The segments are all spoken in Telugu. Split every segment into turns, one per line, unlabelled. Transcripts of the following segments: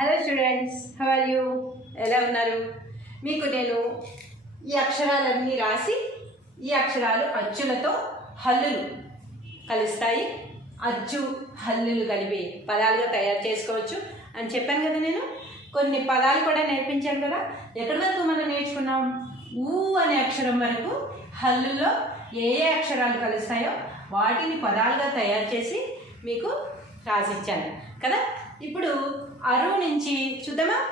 Hello students how are you ఎలా ఉన్నారు? మీకు నేను ఈ అక్షరాలన్నీ రాసి ఈ అక్షరాలు అచ్చులతో హల్లులు కలుస్తాయి. అచ్చు హల్లులు కలిపి పదాలుగా తయారు చేసుకోవచ్చు. అని చెప్పాను కదా నేను. కొన్ని పదాలు కూడా నేర్పించాను కదా. ఎక్కడి వరకు మనం నేర్చుకున్నాం? ఊ అనే అక్షరం వరకు హల్లులో ఏ ఏ అక్షరాలు కలుస్తాయో వాటిని పదాలుగా తయారు చేసి మీకు రాసిచ్చాను. కదా? ఇప్పుడు అరు నుంచి చూద్దామా?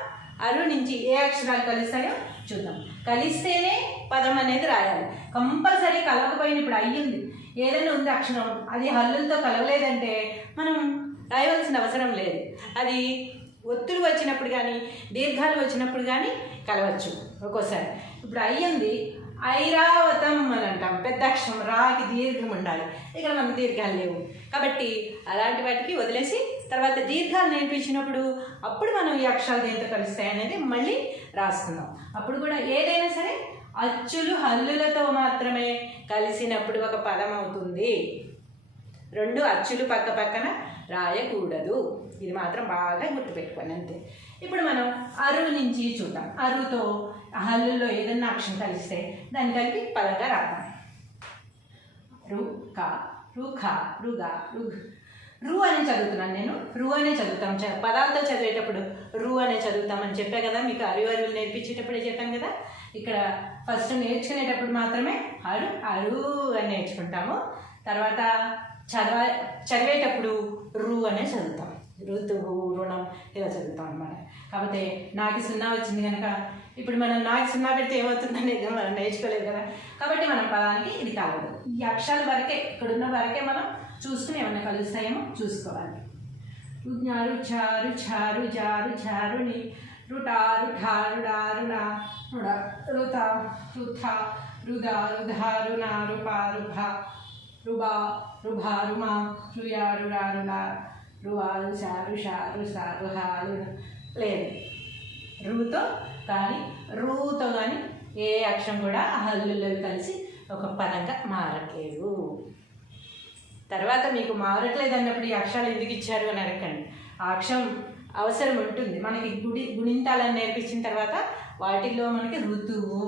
అరు నుంచి ఏ అక్షరాలు కలుస్తాయో చూద్దాం. కలిస్తేనే పదం అనేది రాయాలి. కంపల్సరీ కలవకపోయిన ఇప్పుడు అయ్యింది ఏదైనా ఉంది అక్షరం. అది హల్లులతో కలవలేదంటే మనం రాయవలసిన అవసరం లేదు. అది ఒత్తులు వచ్చినప్పుడు కానీ దీర్ఘాలు వచ్చినప్పుడు కానీ కలవచ్చు. ఒక్కోసారి. ఇప్పుడు అయ్యింది ఐరావతం అని అంటాం. పెద్ద అక్షరం. రాకి దీర్ఘం ఉండాలి. ఇక్కడ మనకు దీర్ఘాలు లేవు. కాబట్టి అలాంటి వాటికి వదిలేసి తర్వాత దీర్ఘాలు నేర్పించినప్పుడు అప్పుడు మనం ఈ అక్షరాలు దేంతో కలుస్తాయి అనేది మళ్ళీ రాసుకుందాం. అప్పుడు కూడా ఏదైనా సరే అచ్చులు హల్లులతో మాత్రమే కలిసినప్పుడు ఒక పదం అవుతుంది. రెండు అచ్చులు పక్క పక్కన రాయకూడదు. ఇది మాత్రం బాగా గుర్తుపెట్టుకోండి అంతే. ఇప్పుడు మనం అరువు నుంచి చూద్దాం. అరువుతో హల్లుల్లో ఏదన్నా అక్షరం కలిస్తే దాన్ని కలిపి పదంగా రాద్దాం. రు కా రుఖ ఖా రుగా రు రు అని చదువుతున్నాను నేను. రు అనే చదువుతాం. చ- పదాలతో చదివేటప్పుడు రు అనే చదువుతామని చెప్పా కదా మీకు అరువు అరువులు నేర్పించేటప్పుడే చెప్పాను కదా. ఇక్కడ ఫస్ట్ నేర్చుకునేటప్పుడు మాత్రమే అరు అరు అని నేర్చుకుంటాము. తర్వాత చదవ చదివేటప్పుడు రు అనే చదువుతాం. ఋతువు రుణం ఇలా చదువుతాం అనమాట కాకపోతే నాకు సున్నా వచ్చింది కనుక ఇప్పుడు మనం నాకు సున్నా పెడితే ఏమవుతుందని మనం నేర్చుకోలేదు కదా. కాబట్టి మనం పదానికి ఇది కాలేదు ఈ అక్షరాల వరకే ఇక్కడున్న వరకే మనం చూసుకుని ఏమైనా కలుస్తాయేమో చూసుకోవాలి. రుజ్ఞారు చారు చారు జారు చారుని రుటారు ఠారు డారుణ రుడ రుత రుథ రుదా రుధారు నారు పారుభ రుబా రుభా రుమా రుయారు రారుణ రువారు షారు షారు సారు హాలు లేదు. రూతో కానీ రూతో కానీ ఏ అక్షరం కూడా హల్లులో కలిసి ఒక పదంగా మారట్లేదు. తర్వాత మీకు మారట్లేదు అన్నప్పుడు ఈ అక్షరాలు ఎందుకు ఇచ్చారు అని అడగండి ఆ అక్షరం అవసరం ఉంటుంది. మనకి గుడి గుణింతాలని నేర్పించిన తర్వాత వాటిల్లో మనకి ఋతువు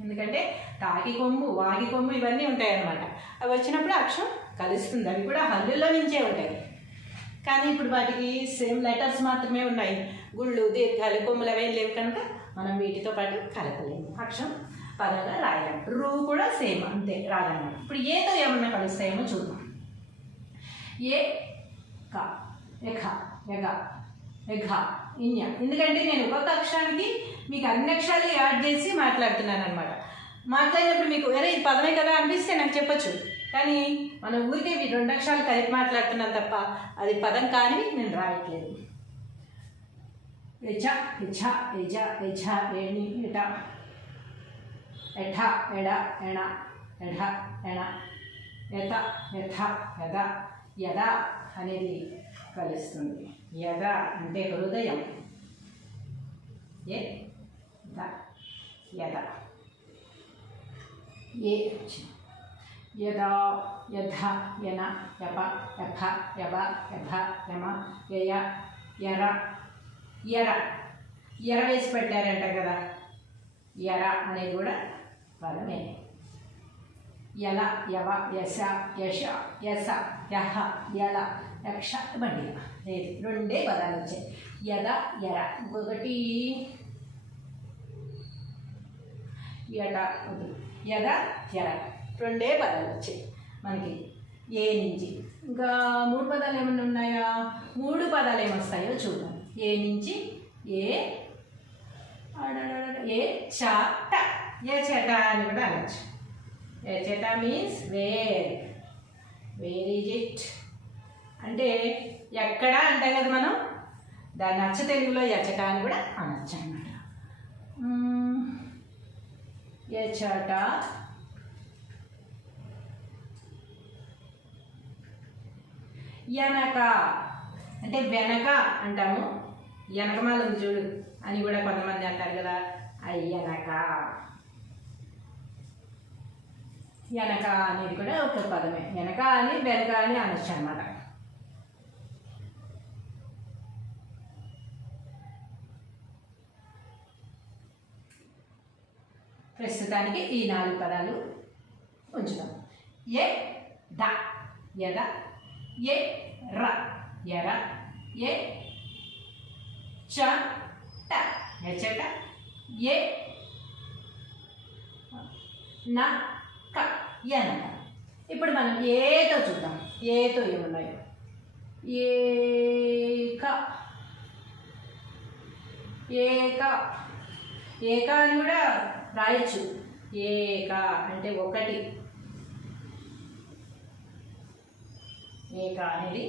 ఎందుకంటే తాకి కొమ్ము వాగి కొమ్ము ఇవన్నీ ఉంటాయి అన్నమాట అవి వచ్చినప్పుడు అక్షరం కలుస్తుంది. అవి కూడా హల్లులో నుంచే ఉంటాయి. కానీ ఇప్పుడు వాటికి సేమ్ లెటర్స్ మాత్రమే ఉన్నాయి. గుళ్ళు దీర్ఘాలు కొమ్ములు అవేం లేవు కనుక మనం వీటితో పాటు కలపలేము. అక్షం పదంగా రాయలేము రూ కూడా సేమ్ అంతే రాగలం ఇప్పుడు ఏతో ఏమన్నా కలుస్తాయేమో చూద్దాం. ఏ క ఎఖ ఎగ ఎఘ ఇన్య. ఎందుకంటే నేను ఒక్కొక్క అక్షరానికి మీకు అన్ని అక్షరాలు యాడ్ చేసి మాట్లాడుతున్నాను అనమాట మాట్లాడినప్పుడు మీకు వేరే ఇది పదమే కదా అనిపిస్తే నాకు చెప్పొచ్చు. కానీ మన ఊరికే ఇవి రెండు అక్షరాలు కలిపి మాట్లాడుతున్నాను తప్ప అది పదం కానీ నేను రాయట్లేదు. ఎచ ఎఛ ఎజ ఎఝ ఏణి ఎట ఎఠ ఎడ ఎణ ఎఢ ఎణ ఎత యథ యద యద అనేది కలుస్తుంది. యద అంటే హృదయం. ఏ? ద యద. ఏ? యదా యథ యన యప యఫ యబ యభ యమ యయ యర ఎర ఎర వేసి పెట్టారంట కదా. ఎర అనేది కూడా పదమే. యల యవ యశ యశ యస యహ యల యక్ష బండి. లేదు రెండే పదాలు వచ్చాయి. యద ఎర ఇంకొకటి. యట వద్దు. యద ఎర రెండే పదాలు వచ్చాయి మనకి. ఏ నుంచి? ఇంకా మూడు పదాలు ఏమైనా ఉన్నాయా? మూడు పదాలు ఏమొస్తాయో చూద్దాం. ఏ నుంచి? ఏ ఏ చాట. ఏ చెట అని కూడా అనొచ్చు. ఏ చెట means where where is it అంటే ఎక్కడ అంటే కదా మనం? దాన్ని అచ్చ తెలుగులో ఎచ్చట అని కూడా అనొచ్చు అనమాట ఏ చాట? వెనక అంటే వెనక అంటాము. వెనకమాల ఉంది చూడు. అని కూడా కొంతమంది అంటారు కదా. అయ్యనక. వెనక అనేది కూడా ఒక పదమే. వెనక అని వెనక అని అనొచ్చు అనమాట ప్రస్తుతానికి ఈ నాలుగు పదాలు ఉంచుతాం ఏ ద యద ఎ ర ఎర ఏ చ ట. ఎచట ఏ న క ఎనక ఇప్పుడు మనం ఏతో చూద్దాం. ఏతో ఏమున్నాయో? ఏక ఏక ఏక అని కూడా రాయొచ్చు. ఏక అంటే ఒకటి. ఏక అనేది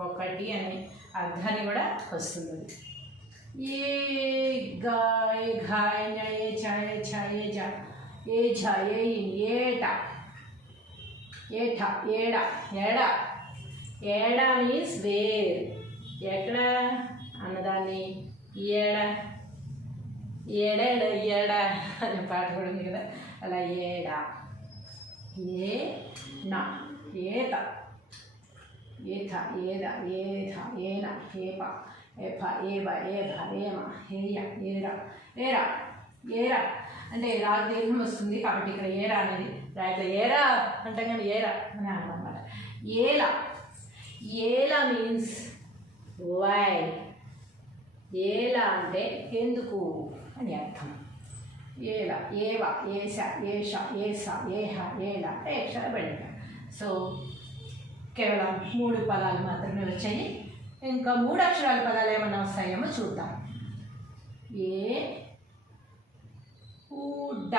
ఒకటి అనే అర్థాన్ని కూడా వస్తుంది. ఏ గా ఏ ఘా ఏ ఞ, ఏ ఛ ఏ ఛ ఏ జ ఏ ఝ ఏ ఇన్, ఏట. ఏఠ ఏడ ఏడ. ఏడ మీన్స్ వేర్ ఎక్కడ? అన్నదాన్ని ఏడ. ఏడ ఏడ అనే పాట కూడా ఉంది కదా. అలా ఏడ. ఏ నా ఏత. ఏథ ఏద ఏథ ఏన ఏప ఏప ఏవ ఏధ ఏమ ఏయ ఏర ఏరా ఏరా అంటే రాగ దీర్ఘం వస్తుంది కాబట్టి ఇక్కడ ఏరా అనేది. రాయట ఏరా అంటాం కానీ ఏరా అని అనమాట ఏలా ఏలా మీన్స్ వై ఏలా అంటే ఎందుకు అని అర్థం. ఏల ఏవ ఏష ఏష ఏస ఏహ ఏల ఏష బడిక సో కేవలం మూడు పదాలు మాత్రమే వచ్చాయి. ఇంకా మూడు అక్షరాల పదాలు ఏమన్నా వస్తాయేమో చూద్దాం. ఏ ఊడ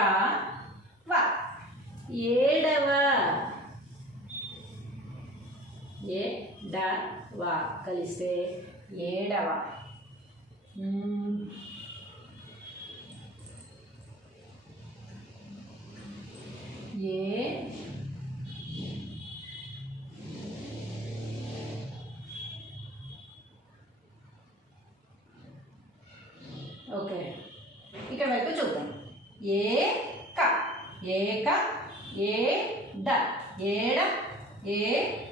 వ. ఏడవ. ఏ డ వ. కలిస్తే ఏడవ. ఏ ఏ క ఏక ఏ డ ఏడ ఏ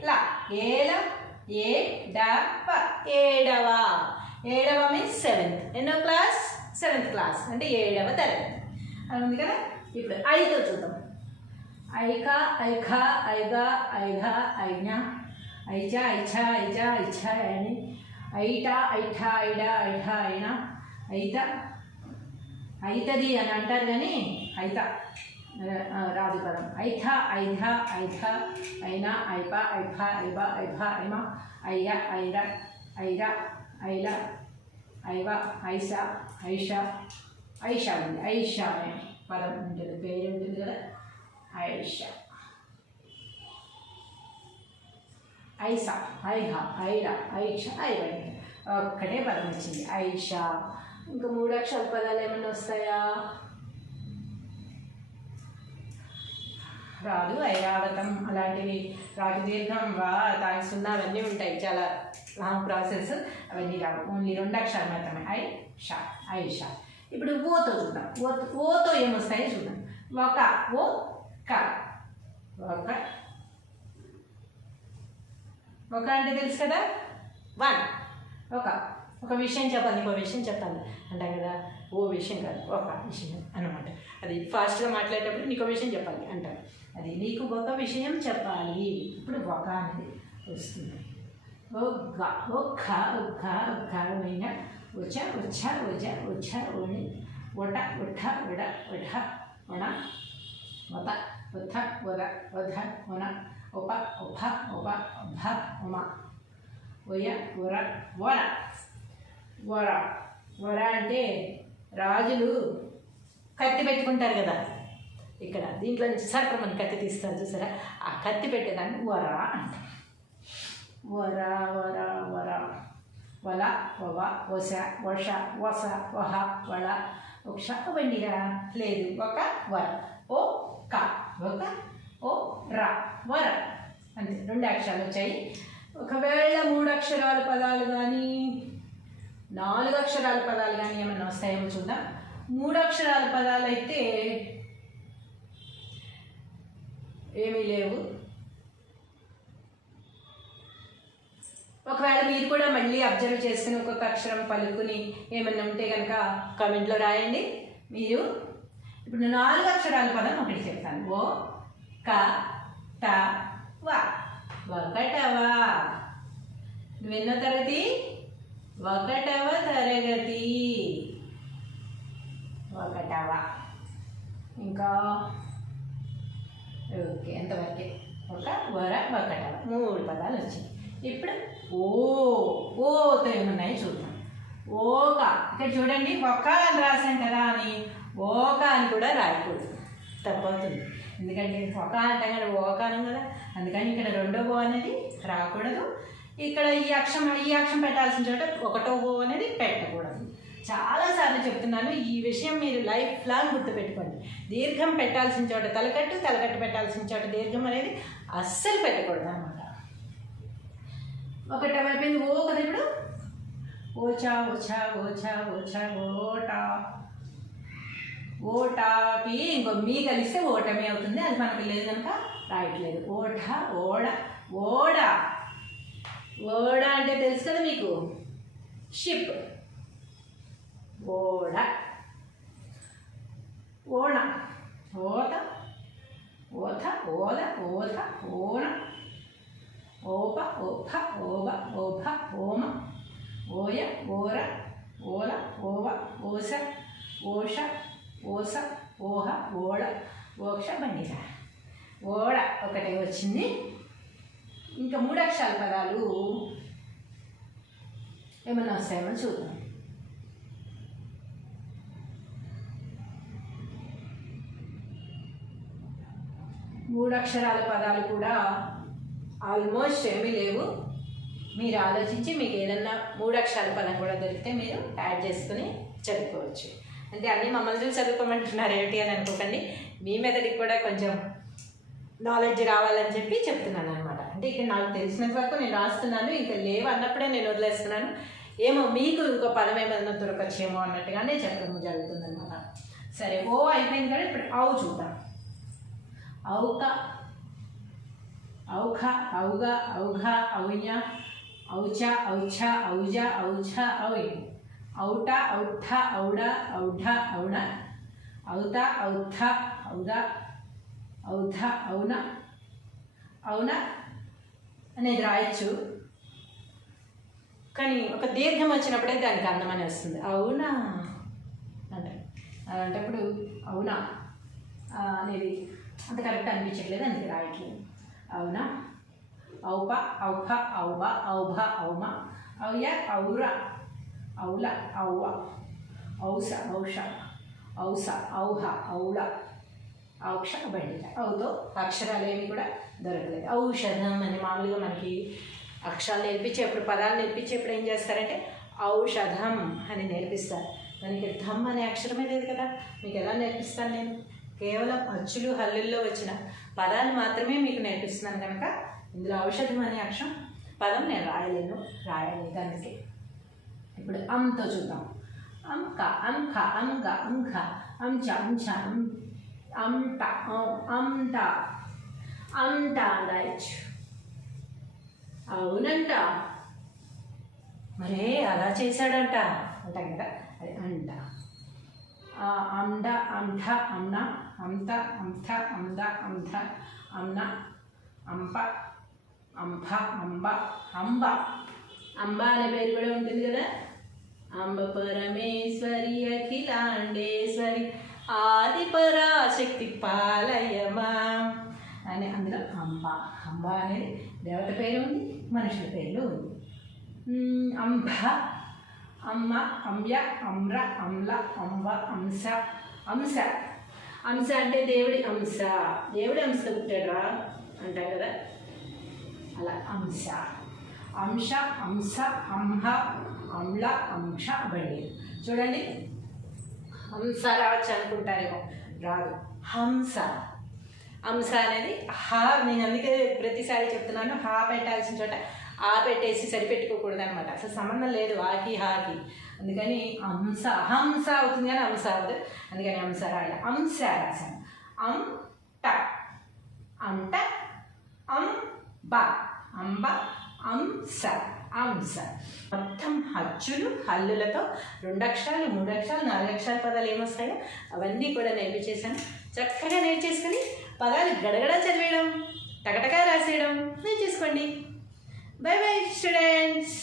ల ఏల ఏ డ ప. ఏడవ. ఏడవ మీన్స్ సెవెంత్ ఎన్నో క్లాస్ సెవెంత్ క్లాస్ అంటే ఏడవ తరగతి. అని ఉంది కదా? ఇప్పుడు ఐదో చూద్దాం. ఐక ఐఖ ఐగ ఐఘ ఐజ్ఞ ఐజ ఐఛ ఐజ ఐఛ అని. ఐట ఐఠ ఐడ ఐఢ ఐణ. ఐత ఐతది అని అంటారు కానీ ఐత ఆ, రాదు పదం ఐథ ఐధ ఐథ ఐన ఐప ఐఫ ఐబ ఐభ ఐమ ఐయ ఐర ఐర ఐల ఐవ ఐష ఐష ఐష ఉంది ఐష అనే పదం ఉంటుంది పేరు ఉంటుంది కదా ఐష ఐస ఐహ ఐర ఐష ఐవై ఒక్కటే పదం వచ్చింది ఐష ఇంకా మూడు అక్షర పదాలు ఏమైనా వస్తాయా? రాదు ఐరావతం అలాంటివి. రాజు దీర్ఘం వా తాగి సున్నా అవన్నీ ఉంటాయి. చాలా లాంగ్ ప్రాసెస్ అవన్నీ రావు. ఓన్లీ రెండు అక్షరాలు మాత్రమే. ఐ షా ఐ షా. ఇప్పుడు ఓతో చూద్దాం. ఓ ఓతో ఏమొస్తాయో చూద్దాం. ఒక ఓ క. ఒక ఒక అంటే తెలుసు కదా? వన్. ఒక ఒక విషయం చెప్పాలి ఇంకో విషయం చెప్పాలి అంటాం కదా ఓ విషయం కాదు ఒక విషయం అన్నమాట అది ఫాస్ట్గా మాట్లాడేటప్పుడు నీకు విషయం చెప్పాలి అంటారు అది నీకు ఒక విషయం చెప్పాలి ఇప్పుడు ఒక అనేది వస్తుంది ఒక్క ఒక్క ఒక్క ఒక్కమైన ఉచ ఉచ్చ ఉజ ఉచ్చ ఉణి ఒట ఉఠ ఉడ ఉఠ ఉణ వత ఉథ ఉద ఉధ ఉన ఉప ఉప ఉప ఉభ ఉమ ఉయ ఉర వర వర. వర అంటే రాజులు కత్తి పెట్టుకుంటారు కదా. ఇక్కడ దీంట్లో నుంచి సర్పమని కత్తి తీస్తారు చూసారా? ఆ కత్తి పెట్టేదాన్ని వర అంట వర వర వర. వల వవ వస వష వస వహ వళ. వక్ష వండిరా లేదు ఒక వర. ఓ క ఒక ఓ ర వర. అంతే రెండు అక్షరాలు వచ్చాయి. ఒకవేళ మూడు అక్షరాల పదాలు కానీ నాలుగు అక్షరాల పదాలు కానీ ఏమైనా వస్తాయేమో చూద్దాం. మూడు అక్షరాల పదాలు అయితే ఏమీ లేవు. ఒకవేళ మీరు కూడా మళ్ళీ అబ్జర్వ్ చేసుకుని ఒక్కొక్క అక్షరం పలుకుని ఏమన్నా ఉంటే కనుక కామెంట్లో రాయండి. మీరు ఇప్పుడు నాలుగు అక్షరాల పదం ఒకటి చెప్తాను. ఓ క ట వా. ఒకటవా. నువ్వెన్నో తరగతి? ఒకటవ తరగతి. ఒకటవ. ఇంకా? ఓకే ఎంతవరకే? ఒక వర ఒకటవ. మూడు పదాలు వచ్చాయి ఇప్పుడు ఓ ఓతో ఏమున్నాయి చూద్దాం. ఓక. ఇక్కడ చూడండి ఒక్క అని రాసాం కదా అని. ఓక అని కూడా రాయకూడదు. తప్పవుతుంది. ఎందుకంటే ఒక అంటాం కదా ఓక కదా. అందుకని ఇక్కడ రెండో ఓ అనేది రాకూడదు. ఇక్కడ ఈ అక్షం ఈ అక్షం పెట్టాల్సిన చోట ఒకటో ఓ అనేది పెట్టకూడదు. చాలాసార్లు చెప్తున్నాను ఈ విషయం మీరు లైఫ్ లాంగ్ గుర్తుపెట్టుకోండి. దీర్ఘం పెట్టాల్సిన చోట తలకట్టు తలకట్టు పెట్టాల్సిన చోట దీర్ఘం అనేది అస్సలు పెట్టకూడదు అనమాట ఒకటి అయిపోయింది ఓ కదా ఇప్పుడు? ఓచా ఓచా ఓచా ఓచా ఓటా. ఓటాకి ఇంకో మీ కలిస్తే ఓటమే అవుతుంది అది మనకు లేదు కనుక రాయట్లేదు ఓట ఓడ ఓడ. ఓడ అంటే తెలుసు కదా మీకు షిప్ ఓడ ఓణ ఓత ఓథ ఓద ఓథ ఓణ ఓప ఓఫ ఓబ ఓభ ఓమ ఓయ ఓర ఓల ఓవ ఓస ఓష ఓస ఓహ ఓడ ఓక్ష బండిర ఓడ ఒకటే వచ్చింది ఇంకా మూడు అక్షరాల పదాలు. ఏమన్నా వస్తాయేమో చూద్దాం. మూడు అక్షరాల పదాలు కూడా ఆల్మోస్ట్ ఏమీ లేవు. మీరు ఆలోచించి మీకు ఏదన్నా మూడు అక్షరాల పదం కూడా దొరికితే మీరు యాడ్ చేసుకుని చదువుకోవచ్చు. అంటే అన్నీ మమ్మల్ని చూసి చదువుకోమంటున్నారు ఏమిటి అని అనుకోకండి. మీ మెదడికి కూడా కొంచెం నాలెడ్జ్ రావాలని చెప్పి చెప్తున్నాను అనమాట అంటే ఇక్కడ నాకు తెలిసినంత వరకు నేను రాస్తున్నాను ఇంకా లేవు అన్నప్పుడే నేను వదిలేస్తున్నాను. ఏమో మీకు ఇంకో పదం ఏమైనా దొరకచ్చేమో అన్నట్టుగానే చెప్పడం జరుగుతుంది అనమాట సరే ఓ అయిపోయింది కదా ఇప్పుడు ఆవు చూద్దాం. ఔక ఔఖ ఔగ ఔఘ ఔఞ ఔచ ఔఛ ఔజ ఔఛ ఔయ్ ఔట ఔఠ ఔడ ఔఢ ఔణ ఔత ఔథ ఔద ఔధ ఔన ఔన అనేది రాయొచ్చు. కానీ ఒక దీర్ఘం వచ్చినప్పుడే దానికి అందం అని వస్తుంది. అవునా? అంటారు అలాంటప్పుడు అవునా? అనేది అంత కరెక్ట్ అనిపించట్లేదు అందుకే రాయట్లేదు. అవునా? ఔప ఔఫ ఔబ ఔభ ఔమ ఔయ ఔర ఔల ఔవ ఔస ఔష ఔస ఔహ ఔళ ఔక్ష బండిత ఔతో అక్షరాలు ఏమి కూడా దొరకలేదు. ఔషధం అని మామూలుగా మనకి అక్షరాలు నేర్పించేప్పుడు పదాలు నేర్పించేప్పుడు ఏం చేస్తారంటే ఔషధం అని నేర్పిస్తారు. దానికి ధమ్ అనే అక్షరమే లేదు కదా. మీకు ఎలా నేర్పిస్తాను నేను? కేవలం అచ్చులు హల్లుల్లో వచ్చిన పదాలు మాత్రమే మీకు నేర్పిస్తున్నాను కనుక ఇందులో ఔషధం అనే అక్షరం పదం నేను రాయలేను రాయలేదు అందుకే ఇప్పుడు అంతో చూద్దాం. అంక అంక అంగ అంక అంచ అంచ అం అంట అం- అంట అంట రాయచ్చు అవునంట. మరే అలా చేశాడంట. అంటాం కదా అది అంట. ఆ, అండ అంఠ అమ్న అంత అంథ అంద అంధ అమ్న అంప అంఫ అంబ అంబ. అంబ అనే పేరు కూడా ఉంటుంది కదా. అంబ పరమేశ్వరి అఖిలాండేశ్వరి. ఆది పరాశక్తి పాలయమా అని అందులో అంబ. అంబ అనేది దేవత పేరు ఉంది మనుషుల పేర్లు ఉంది. అంబ అమ్మ అంబ్య అమ్ర అమ్ల అంబ అంశ అంశ. అంశ అంటే దేవుడి అంశ. దేవుడి అంశ పుట్టాడా అంటాం కదా. అలా అంశ. అంశ అంశ అంహ అమ్ల అంశ బండి చూడండి. హంస రావచ్చు అనుకుంటారేమో. రాదు. హంస. హంస అనేది హా నేను అందుకే ప్రతిసారి చెప్తున్నాను హా పెట్టాల్సిన చోట ఆ పెట్టేసి సరిపెట్టుకోకూడదు అనమాట అసలు సంబంధం లేదు ఆకి హాకి. అందుకని హంస హంస అవుతుంది కానీ హంస అవ్వదు అందుకని హంస రాయాలి. హంస రాశాను అం ట అంట అం బ అంబ అంస అంశ. మొత్తం అచ్చులు హల్లులతో రెండు అక్షరాలు మూడు అక్షరాలు నాలుగు అక్షరాల పదాలు ఏమొస్తాయో అవన్నీ కూడా నేర్పించేశాను. చక్కగా నేర్చేసుకొని పదాలు గడగడ చదివేయడం టకటకా రాసేయడం నేర్చేసుకోండి. Bye bye students!